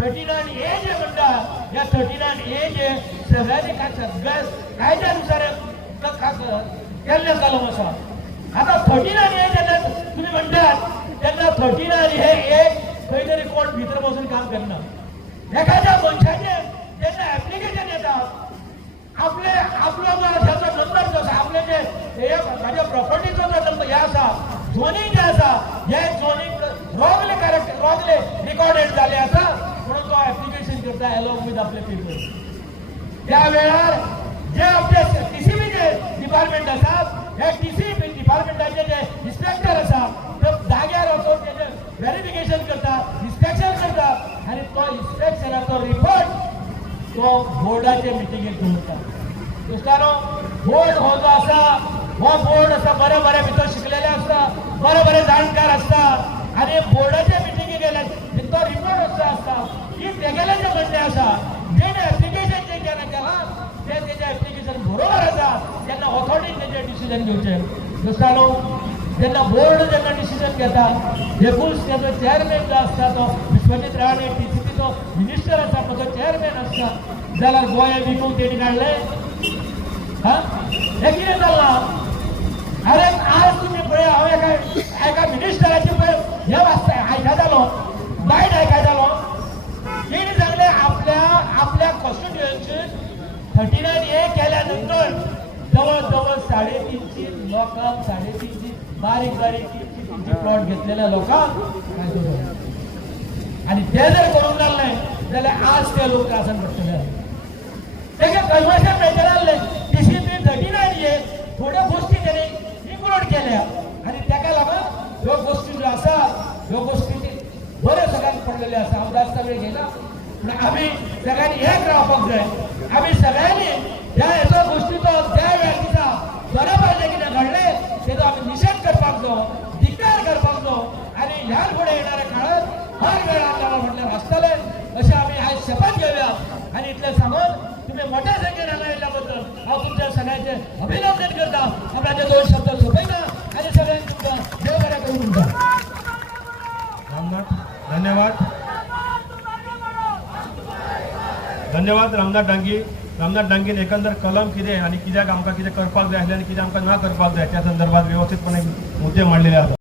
39A जे म्हणतात या 39A जे सगळ्यांनी काय सगळ्या कायद्यानुसार केल्लें जालो आसा. आता 39A जेन्ना तुम्ही म्हणटात तेन्ना 39 हे एक खंय तरी कोण भितर बसून काम करना. एखाद्या मनशाचे जेन्ना ऍप्लिकेशन येता आपलो ह्याचो नंबर जो आसा आपले जे माझ्या प्रॉपर्टीचो जो नंबर हे आसा झोनींग जे आसा हे झोनींग रॉंगले रिकॉर्डेड जाले आसा म्हणून तो ऍप्लिकेशन करता अलॉंग विथ आपले पेपर्स. त्या वेळार जे आपले टीसीबीचे डिपार्टमेंट आसात हे टीसीबी डिपार्टमेंटाचे जे इन्स्पेक्टर आसा ते जाग्यार वचून तेजे व्हेरिफिकेशन करता इन्स्पेक्शन करता आणि तो इन्स्पेक्शनाचो रिपोर्ट तो बोर्डाचे मिटिंगेक दवरता. दोस्तानो बोर्ड हो जो आसा हो बोर्ड आसा बरे भितर शिकलेले आसता बरे जाणकार आसता आणि बोर्डाच्या मिटिंगेक गेले तो रिपोर्ट असो आसता की तेगेले जे म्हणणे आसा जेणे ऍप्लिकेशन जे केला ते तेजे ऍप्लिकेशन बरोबर आसा तेन्ना ऑथॉरिटीन तेजे डिसिजन घेवचें. दोस्तानो जेन्ना बोर्ड जेन्ना डिसिजन घेता एकूच तेजो चेअरमॅन जो आसता तो विश्वजीत राणे टीसीपीचो मिनिस्टर आसा तो चेअरमॅन आसता जाल्यार गोंय विकूंक तेणी काडले. हे कितें जालां? अरे आज तुम्ही पळय हांव एका मिनिस्टराची पळय हे आयकतालो बायट आयकतालो तेणी सांगले आपल्या कॉन्स्टिट्युएन्सीत 39A केल्या नंतर जवळ 350 लोकांक 350 बारीक प्लॉट घेतलेल्या लोकांक काय करूं आणि ते जर करूंक नासलें जाल्यार आज ते लोक त्रासान पडटले. तेगे कन्वर्शन मेजराले टीसीपी 39A थोड्या गोष्टी तेणी इन्क्लूड केल्या आणि ताका लागून ह्यो गोष्टी ज्यो आसा ह्यो गोष्टीची बरे सगळ्यांक पडलेले आसा. हांव जास्त वेळ घेयना पूण आमी सगळ्यांनी एक रावपाक जाय. आमी सगळ्यांनी ह्या हेचो गोष्टीचो ज्या वेळ दिसा बरोबर जे कितें घडलें तेजो आमी निशेध करपाक जाय धिक्कार करपाक जाय आणि ह्या फुडें येणाऱ्या काळात हर वेळार जावं म्हटल्यार आसतले अशें आमी आयज शपथ घेवया. आणि इतलें सांगून तुम्ही मोठ्या संख्येन हांगा येयल्ल्या हांव तुमच्या सगळ्यांचे अभिनंदन करता. आपणाचे 2 शब्द सोंपयता आणि सगळ्यांक तुमकां देव बरें करूं म्हणटा. धन्यवाद रामनाथ डांगीन एकंदर कलम कितें आनी कित्याक आमकां कितें करपाक जाय आसलें आनी कितें आमकां ना करपाक जाय त्या संदर्भात व्यवस्थितपणे मुद्दे मांडलेले आसात.